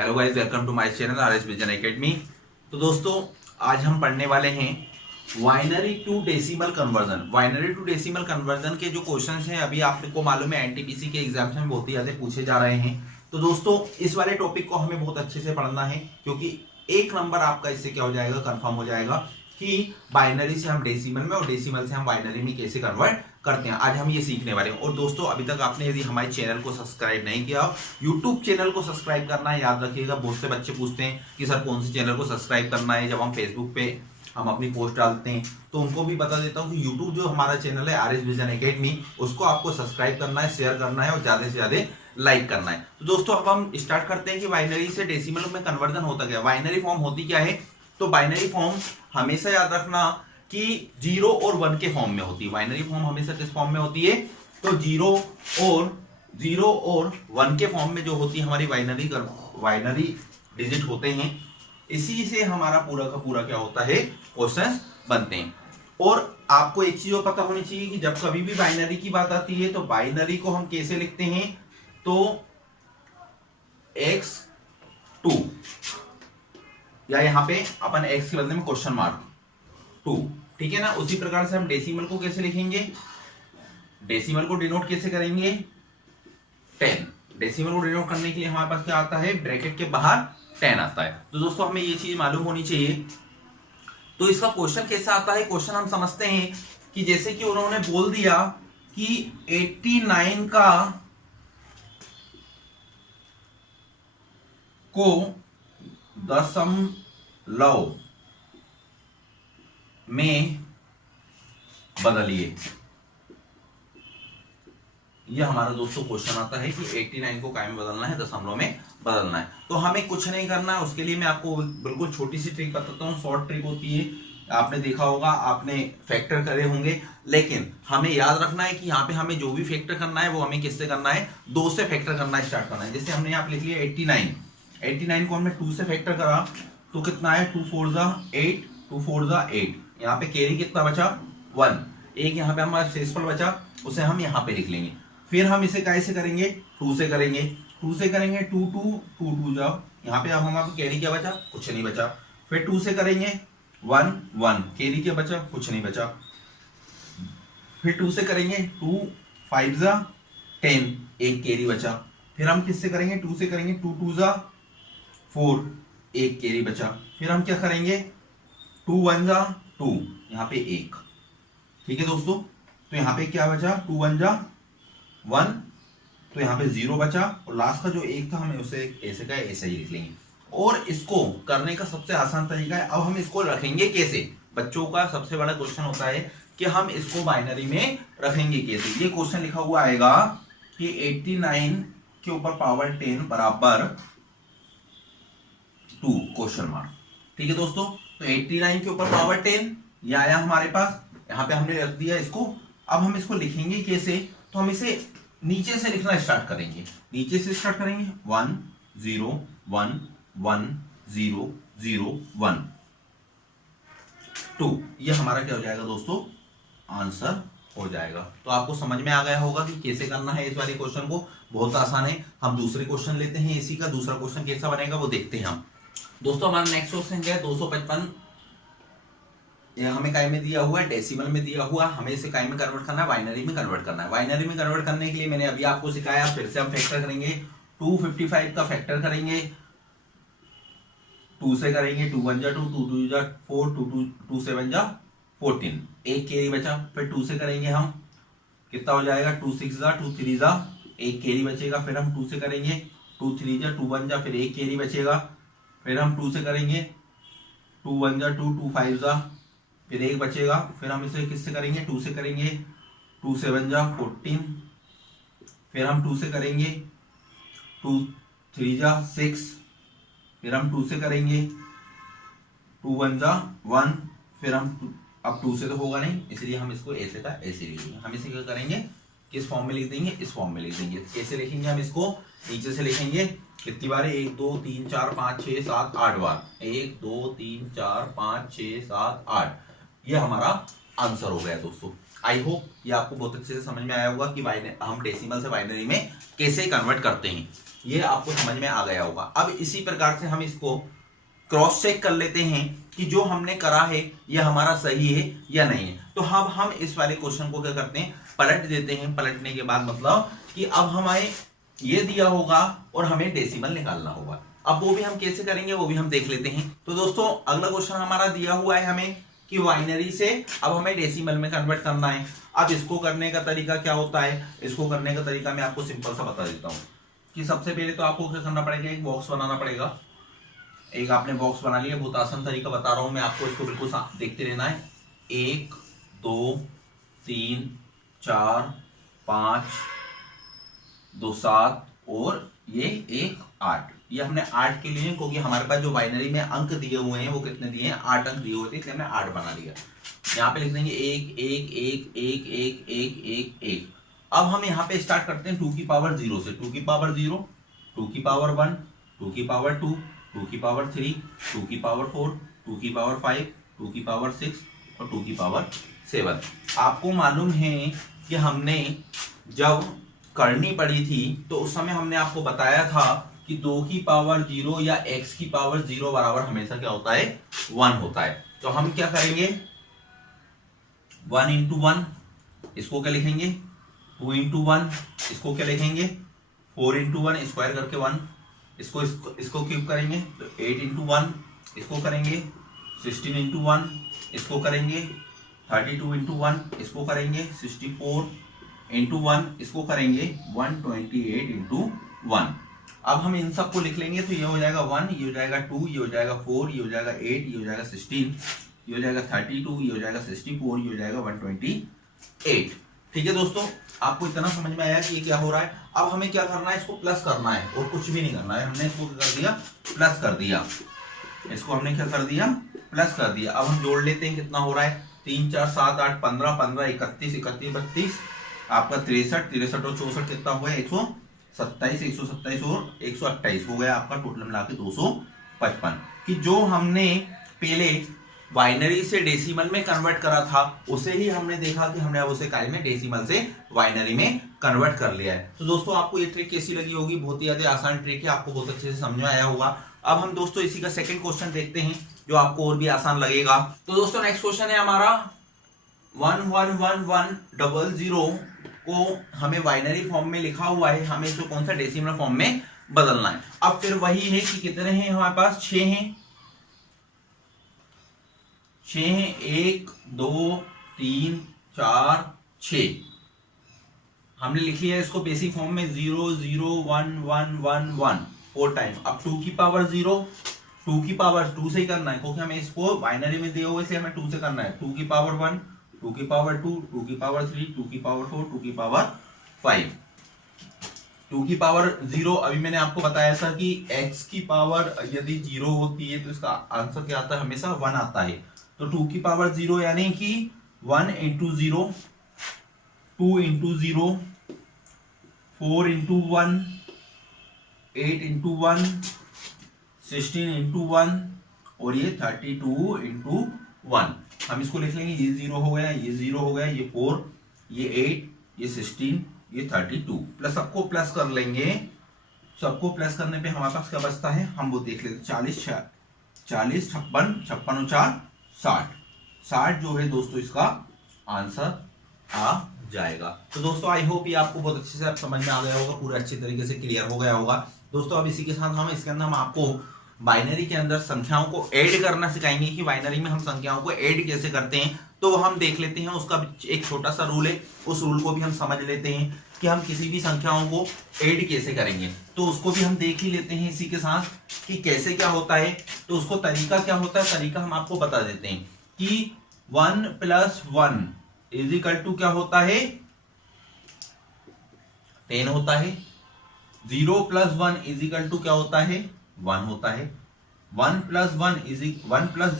Hello guys, welcome to my channel RS vision academy. तो दोस्तों, आज हम पढ़ने वाले हैं binary to decimal conversion. Binary to decimal conversion के जो क्वेश्चंस हैं, अभी आपको मालूम है एनटीपीसी के एग्जाम्स में बहुत ही ज्यादा पूछे जा रहे हैं। तो दोस्तों, इस वाले टॉपिक को हमें बहुत अच्छे से पढ़ना है, क्योंकि एक नंबर आपका इससे क्या हो जाएगा, कंफर्म हो जाएगा कि बाइनरी से हम डेसिमल में और डेसिमल से हम बाइनरी में कैसे कन्वर्ट करते हैं। आज हम ये सीखने वाले हैं। और दोस्तों, अभी तक आपने यदि हमारे चैनल को सब्सक्राइब नहीं किया हो, यूट्यूब चैनल को सब्सक्राइब करना है, याद रखिएगा। बहुत से बच्चे पूछते हैं कि सर कौन से चैनल को सब्सक्राइब करना है। जब हम फेसबुक पे हम अपनी पोस्ट डालते हैं तो उनको भी बता देता हूँ कि यूट्यूब जो हमारा चैनल है आरएस विजन एकेडमी, उसको आपको सब्सक्राइब करना है, शेयर करना है और ज्यादा से ज्यादा लाइक करना है। तो दोस्तों, अब हम स्टार्ट करते हैं कि बाइनरी से डेसिमल में कन्वर्जन होता क्या है। बाइनरी फॉर्म होती क्या है। तो बाइनरी फॉर्म हमेशा याद रखना कि 0 और 1 के फॉर्म में होती है। बाइनरी फॉर्म हमेशा किस फॉर्म में होती है, तो 0 और 1 के फॉर्म में जो होती है हमारी बाइनरी डिजिट होते हैं। इसी से हमारा पूरा का पूरा क्या होता है, क्वेश्चंस बनते हैं। और आपको एक चीज और पता होनी चाहिए कि जब कभी भी बाइनरी की बात आती है तो बाइनरी को हम कैसे लिखते हैं, तो x2 या यहाँ पे अपन x के बदले में क्वेश्चन मार्क 2, ठीक है ना। उसी प्रकार से हम डेसिमल को कैसे लिखेंगे, डेसिमल को डिनोट कैसे करेंगे, 10। डेसिमल को डिनोट करने के लिए हमारे पास क्या आता है, ब्रैकेट के बाहर 10 आता है। तो दोस्तों, हमें ये चीज मालूम होनी चाहिए। तो इसका क्वेश्चन कैसा आता है, क्वेश्चन हम समझते हैं कि जैसे कि उन्होंने बोल दिया कि 89 का को दशमलव में बदलिए। यह हमारा दोस्तों क्वेश्चन आता है कि 89 को काय में बदलना है, दशमलव में बदलना है। तो हमें कुछ नहीं करना है, उसके लिए मैं आपको बिल्कुल छोटी सी ट्रिक बताता हूँ। शॉर्ट ट्रिक होती है, आपने देखा होगा, आपने फैक्टर करे होंगे, लेकिन हमें याद रखना है कि यहाँ पे हमें जो भी फैक्टर करना है वो हमें किससे करना है, 2 से फैक्टर करना स्टार्ट करना है। जैसे हमने यहाँ पे लिख लिया 89 को हमने 2 से फैक्टर करा तो कितना है, 2 4 जा 8, 2 4 जा 8। यहाँ पे कैरी कितना बचा, 1। एक यहाँ पे हमारा शेषफल बचा, उसे हम यहाँ पे लिख लेंगे। फिर हम इसे कैसे करेंगे, 2 से करेंगे, 2 से करेंगे 2 2 2 2 जाओ। यहाँ पे अब हमारा कैरी क्या बचा, कुछ नहीं बचा। फिर 2 से करेंगे 1 1, कैरी क्या बचा, कुछ नहीं बचा। फिर 2 से करेंगे 2 5 जा 10, एक कैरी बचा। फिर हम किससे करेंगे, 2 से करेंगे 2 2 जा 4, एक कैरी बचा। फिर हम क्या करेंगे, 2 1 जा 2, यहाँ पे 1, ठीक है दोस्तों। तो यहाँ पे क्या बचा, 2 1 जा 1, तो यहाँ पे 0 बचा। और लास्ट का जो 1 था हमें उसे ऐसे का ऐसे ही लिख लेंगे। और इसको करने का सबसे आसान तरीका है, अब हम इसको रखेंगे कैसे। बच्चों का सबसे बड़ा क्वेश्चन होता है कि हम इसको बाइनरी में रखेंगे कैसे। ये क्वेश्चन लिखा हुआ आएगा कि 89 के ऊपर पावर 10 बराबर 2 क्वेश्चन मार्क, ठीक है दोस्तों। तो 89 के ऊपर पावर 10 ये आया हमारे पास, यहाँ पे हमने रख दिया इसको। अब हम इसको लिखेंगे कैसे, तो हम इसे नीचे से लिखना स्टार्ट करेंगे। नीचे से स्टार्ट करेंगे 1 0 1 1 0 0 1 2। ये हमारा क्या हो जाएगा दोस्तों, आंसर हो जाएगा। तो आपको समझ में आ गया होगा कि कैसे करना है इस वाले क्वेश्चन को। बहुत आसान है। हम दूसरे क्वेश्चन लेते हैं इसी का। दूसरा क्वेश्चन कैसा बनेगा वो देखते हैं हम। दोस्तों, हमारा नेक्स्ट क्वेश्चन क्या है, 255। यह हमें काय में दिया हुआ है, डेसिमल में दिया हुआ। हमें इसे काय में कन्वर्ट करना है, बाइनरी में कन्वर्ट करना है। बाइनरी में कन्वर्ट करने के लिए मैंने अभी आपको सिखाया, फिर से हम फैक्टर करेंगे। 255 का फैक्टर करेंगे, 2 से करेंगे 2 1 जा 2, 2 2 जा 4, 2 7 जा 14, एक कैरी बचा। फिर 2 से करेंगे हम, कितना हो जाएगा, 2 6 जा 2 3 जा, एक कैरी बचेगा। फिर हम 2 से करेंगे 2 3 जा 2 1 जा, फिर एक कैरी बचेगा। फिर हम 2 से करेंगे 2 1 जा 2, 2 5 जा, फिर एक बचेगा। फिर हम इसे किससे करेंगे, 2 से करेंगे 2 7 जा 14। फिर हम 2 से करेंगे 2 3 जा 6। फिर हम 2 से करेंगे 2 1 जा 1। फिर हम अब 2 से तो होगा नहीं, इसलिए हम इसको ऐसे का ऐसे लिख देंगे। हम इसे क्या करेंगे, किस फॉर्म में लिख देंगे, इस फॉर्म में लिख देंगे। कैसे लिखेंगे हम इसको, नीचे से लिखेंगे। कितनी बार, 1 2 3 4 5 6 7 8 बार। 1 2 3 4 5 6 7 8, ये हमारा आंसर हो गया दोस्तों। आई होप ये आपको बहुत अच्छे से समझ में आया होगा कि हम डेसिमल से बाइनरी में कैसे कन्वर्ट करते हैं। ये आपको समझ में आ गया होगा। अब इसी प्रकार से हम इसको क्रॉस चेक कर लेते हैं कि जो हमने करा है ये हमारा सही है या नहीं है। तो अब हम इस वाले क्वेश्चन को क्या करते हैं, पलट देते हैं। पलटने के बाद मतलब कि अब हमें ये दिया होगा और हमें डेसिमल निकालना होगा। अब वो भी हम कैसे करेंगे वो भी हम देख लेते हैं। तो दोस्तों अगला क्वेश्चन हमारा दिया हुआ है हमें कि बाइनरी से अब हमें डेसिमल में कन्वर्ट करना है। अब इसको करने का तरीका क्या होता है, इसको करने का तरीका मैं आपको सिंपल सा बता देता हूँ कि सबसे पहले तो आपको क्या करना पड़ेगा, एक बॉक्स बनाना पड़ेगा। एक आपने बॉक्स बना लिया, बहुत आसान तरीका बता रहा हूं मैं आपको, इसको बिल्कुल देखते रहना है। 1 2 3 4 5 2 7 और ये 1 8। ये हमने 8 के लिए, क्योंकि हमारे पास जो बाइनरी में अंक दिए हुए हैं वो कितने दिए हैं, 8 अंक दिए हुए थे, इसलिए हमने 8 बना लिया। यहाँ पे लिख देंगे 1 1 1 1 1 1 1 1। अब हम यहाँ पे स्टार्ट करते हैं 2 की पावर 0 से। 2 की पावर 0, 2 की पावर 1, 2 की पावर 2, 2 की पावर 3, 2 की पावर 4, 2 की पावर 5, 2 की पावर 6 और 2 की पावर 7। आपको मालूम है कि हमने जब करनी पड़ी थी तो उस समय हमने आपको बताया था कि 2 की पावर 0 या x की पावर 0 बराबर हमेशा क्या होता है, 1 होता है। तो हम क्या करेंगे, 1 इंटू 1 इसको क्या लिखेंगे, 2 इंटू 1 इसको क्या लिखेंगे, 4 इंटू 1 स्क्वायर करके 1, इसको क्यूब करेंगे तो 8 इंटू 1 इसको करेंगे, 16 इंटू 1 इसको करेंगे, 32 इंटू 1 इसको करेंगे, 64 इंटू 1 इसको करेंगे, 128 इंटू 1। अब हम इन सबको लिख लेंगे तो ये हो जाएगा 1, ये हो जाएगा 2, ये हो जाएगा 4, ये हो जाएगा 8, ये हो जाएगा 16, ये हो जाएगा 32, ये हो जाएगा 64, ये हो जाएगा 128। ठीक है दोस्तों, आपको इतना समझ में आया कि ये क्या हो रहा है। अब हमें क्या करना है, इसको प्लस करना है और कुछ भी नहीं करना है। हमने इसको क्या कर दिया, प्लस कर दिया। इसको हमने क्या कर दिया, प्लस कर दिया। अब हम जोड़ लेते हैं, कितना हो रहा है, 3 4 7 8 15 15 31 31 32 आपका 63 63 और 64 कितना हो गया, 127 127 और 128 हो गया आपका टोटल मिला के 255। कि जो हमने पहले बाइनरी से डेसिमल में कन्वर्ट करा था उसे ही हमने देखा कि हमने अब उसे काय में डेसिमल से बाइनरी में कन्वर्ट कर लिया है। तो दोस्तों आपको ये ट्रिक कैसी लगी होगी, बहुत ही ज्यादा आसान ट्रिक है, आपको बहुत अच्छे से समझ में आया होगा। अब हम दोस्तों इसी का सेकंड क्वेश्चन देखते हैं जो आपको और भी आसान लगेगा। तो दोस्तों नेक्स्ट क्वेश्चन है हमारा 111100 को हमें बाइनरी फॉर्म में लिखा हुआ है, हमें इसको कौन सा डेसिमल फॉर्म में बदलना है। अब फिर वही है कि कितने हैं हमारे पास, 6 हैं, 6 हैं, 1 2 3 4 6 हमने लिख लिया इसको बेसिक फॉर्म में 0 0 1 1 1 1 4 टाइम। अब 2 की पावर 0, 2 की पावर 2 से ही करना है क्योंकि हमें इसको बाइनरी में दिया हुआ इसलिए हमें 2 से करना है। 2 की पावर 1, 2 की पावर 2, 2 की पावर 3, 2 की पावर 4, 2 की पावर 5। 2 की पावर 0, अभी मैंने आपको बताया था कि x की पावर यदि 0 होती है तो इसका आंसर क्या आता है, हमेशा 1 आता है। तो 2 की पावर 0 यानी कि 1 into 0, 2 into 0, 4 into 1, 8 into 1, 16 into 1 और ये 32 इंटू 1। हम इसको लिख लेंगे, ये 0 हो गया, ये 0 हो गया, ये 4, ये 8, ये 16, ये 32। प्लस सबको प्लस कर लेंगे, सबको प्लस करने पे हमारे पास क्या बचता है हम वो देख लेते हैं। 40 40 56 56 और 4 60 60 जो है दोस्तों इसका आंसर आ जाएगा। तो दोस्तों आई होप ये आपको बहुत अच्छे से आप समझ में आ गया होगा, पूरे अच्छे तरीके से क्लियर हो गया होगा। दोस्तों अब इसी के साथ हम इसके अंदर हम आपको बाइनरी के अंदर संख्याओं को ऐड करना सिखाएंगे कि बाइनरी में हम संख्याओं को ऐड कैसे करते हैं। तो हम देख लेते हैं, उसका एक छोटा सा रूल है, उस रूल को भी हम समझ लेते हैं कि हम किसी भी संख्याओं को ऐड कैसे करेंगे। तो उसको भी हम देख ही लेते हैं इसी के साथ कि कैसे क्या होता है। तो उसको तरीका क्या होता है, तरीका हम आपको बता देते हैं कि 1 + 1 = क्या होता है, 10 होता है। 0 + 1 = क्या होता है, 1 होता है। 1 +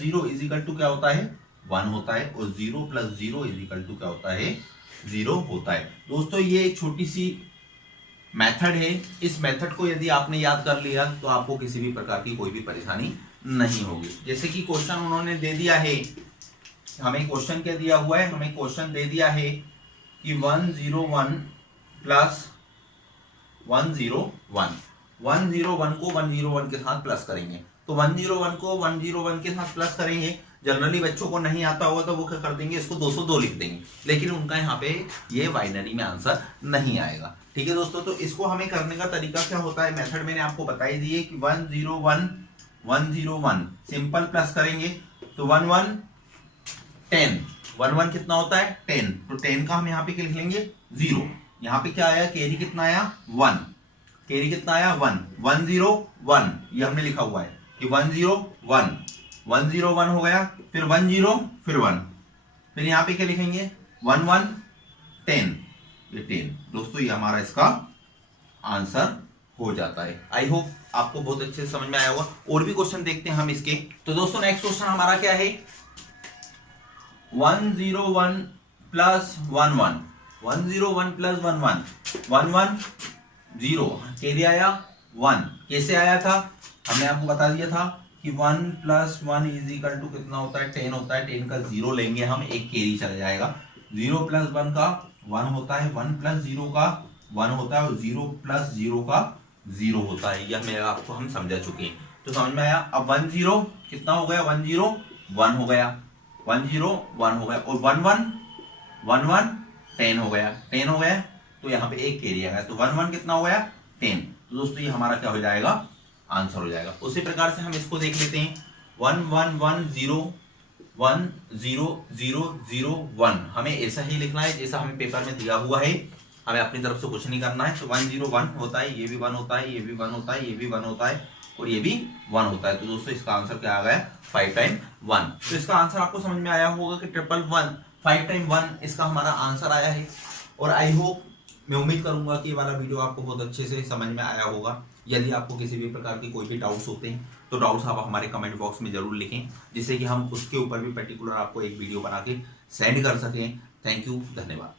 0 = क्या होता है, 1 होता है। और 0 + 0 = क्या होता है, 0 होता है। दोस्तों ये एक छोटी सी मेथड है, इस मेथड को यदि आपने याद कर लिया तो आपको किसी भी प्रकार की कोई भी परेशानी नहीं होगी। जैसे कि क्वेश्चन उन्होंने दे दिया है, हमें क्वेश्चन क्या दिया हुआ है, हमें क्वेश्चन दे दिया है कि 101 + 101 101 को 101 के साथ प्लस करेंगे। तो 101 को 101 के साथ प्लस करेंगे। जनरली बच्चों को नहीं आता होगा तो वो क्या कर देंगे, इसको 202 लिख देंगे, लेकिन उनका यहाँ पे ये बाइनरी में आंसर नहीं आएगा। ठीक है दोस्तों, तो इसको हमें करने का तरीका क्या होता है, मेथड मैंने आपको बता ही दी है कि 101 101 सिंपल प्लस करेंगे तो 11 10, 11 कितना होता है 10, तो 10 का हम यहाँ पे क्या लिख लेंगे 0। यहाँ पे क्या आया, कैरी कितना आया 1, कैरी कितना आया 1, 101 ये हमने लिखा हुआ है कि 101 101 हो गया, फिर 10 फिर 1, फिर यहाँ पे क्या लिखेंगे 11 10, ये 10। दोस्तों ये हमारा इसका आंसर हो जाता है। आई होप आपको बहुत अच्छे से समझ में आया होगा। और भी क्वेश्चन देखते हैं हम इसके। तो दोस्तों नेक्स्ट क्वेश्चन हमारा क्या है, 101 प्लस 11, 101 प्लस 11, 11 0, कैरी आया 1, कैसे आया था, हमने आपको बता दिया था कि 1 प्लस 1 इज इक्वल टू कितना होता है 10 होता है, 10 का 0 लेंगे हम, एक कैरी चला जाएगा। 0 प्लस 1 का 1 होता है, 1 प्लस 0 का 1 होता है, और 0 प्लस 0 का 0 होता है। यह मेरा आपको हम समझा चुके हैं, तो समझ में आया। अब 10 कितना हो गया, 101 हो गया, 101 हो गया, और 11 10 हो गया, 10 हो गया, तो यहाँ पे एक कैरी आ गया, तो 11 कितना हो गया 10। तो दोस्तों ये हमारा क्या हो जाएगा, आंसर हो जाएगा। उसी प्रकार से हम इसको देख लेते हैं, 1110 100001, हमें ऐसा ही लिखना है जैसा हमें पेपर में दिया हुआ है, हमें अपनी तरफ से कुछ नहीं करना है। तो 101 होता है, ये भी 1 होता है, ये भी 1 होता है, ये भी 1 होता है, और ये भी 1 होता है। तो दोस्तों इसका आंसर क्या आ गया 5 टाइम 1। तो इसका आंसर आपको समझ में आया होगा कि 111 5 टाइम 1 इसका हमारा आंसर आया है। और आई होप, मैं उम्मीद करूंगा कि ये वाला वीडियो आपको बहुत अच्छे से समझ में आया होगा। यदि आपको किसी भी प्रकार के कोई भी डाउट्स होते हैं तो डाउट्स आप हमारे कमेंट बॉक्स में जरूर लिखें, जिससे कि हम उसके ऊपर भी पर्टिकुलर आपको एक वीडियो बना के सेंड कर सकें। थैंक यू, धन्यवाद।